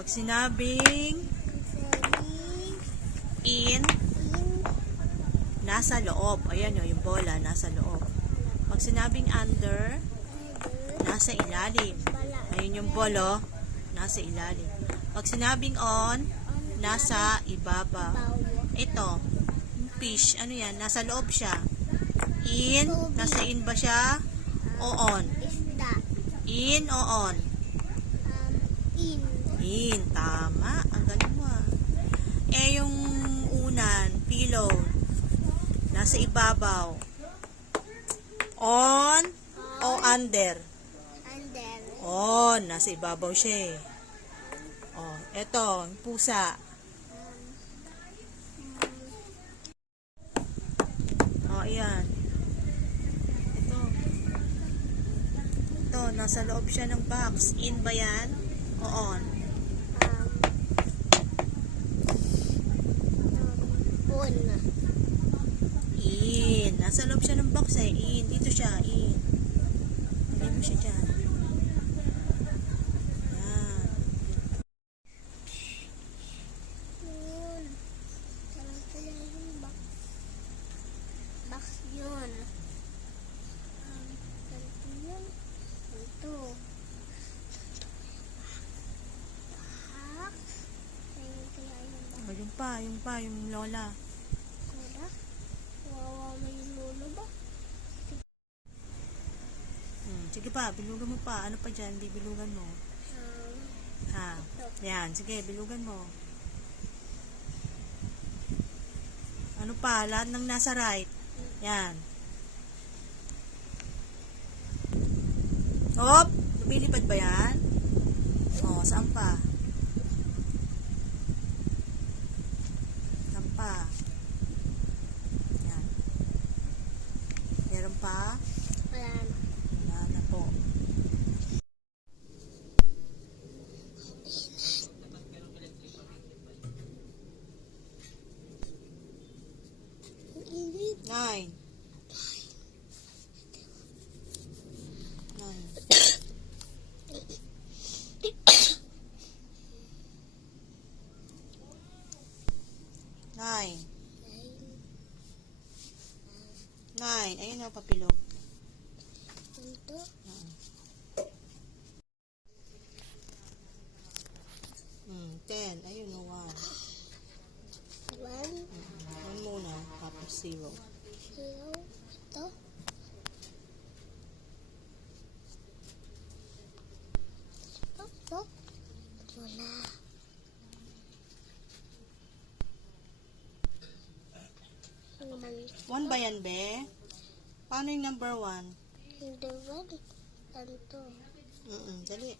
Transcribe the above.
Pag sinabing in, nasa loob. Ayan o, yung bola, nasa loob. Pag sinabing under, nasa ilalim. Ayun yung bolo, nasa ilalim. Pag sinabing on, nasa ibabaw. Ito, yung fish, ano yan? Nasa loob siya. In, nasa in ba siya? O on? In o on? In, tama. Ang galing mo ah. Eh, yung unan, pillow, nasa ibabaw. On o under? On, nasa ibabaw siya eh. Oh, eto, yung pusa. Oh, ayan. Ito, nasa loob siya ng box. In ba yan? O on? On. In. Nasa loob siya ng box eh. In. Dito siya. In. Hindi mo siya dyan. Yan. Yun. Sarang pala yung box. Box yun. Ganito yun. Ito. Box. Ayun kaya yung box. Oh, yung lola. Wala. Wawa may lolo ba? Sige pa, bilugan mo pa. Ano pa dyan? Bibilugan mo. Ha? Yan. Sige, bilugan mo. Ano pa? Lahat ng nasa right. Yan. Hop! Lumilipad ba yan? O, saan pa? Saan pa? Yan. Meron pa? Wala na. Wala na po. Init. 9. 9. 9. Ayun o, papilog. Ito. 10. Ayun o, 1. 1. 1 muna, tapos 0. 0. Ito. Ito. Wala. 1 ba yan, be? Paano yung number 1? Hindi ba? Ganito. Dali.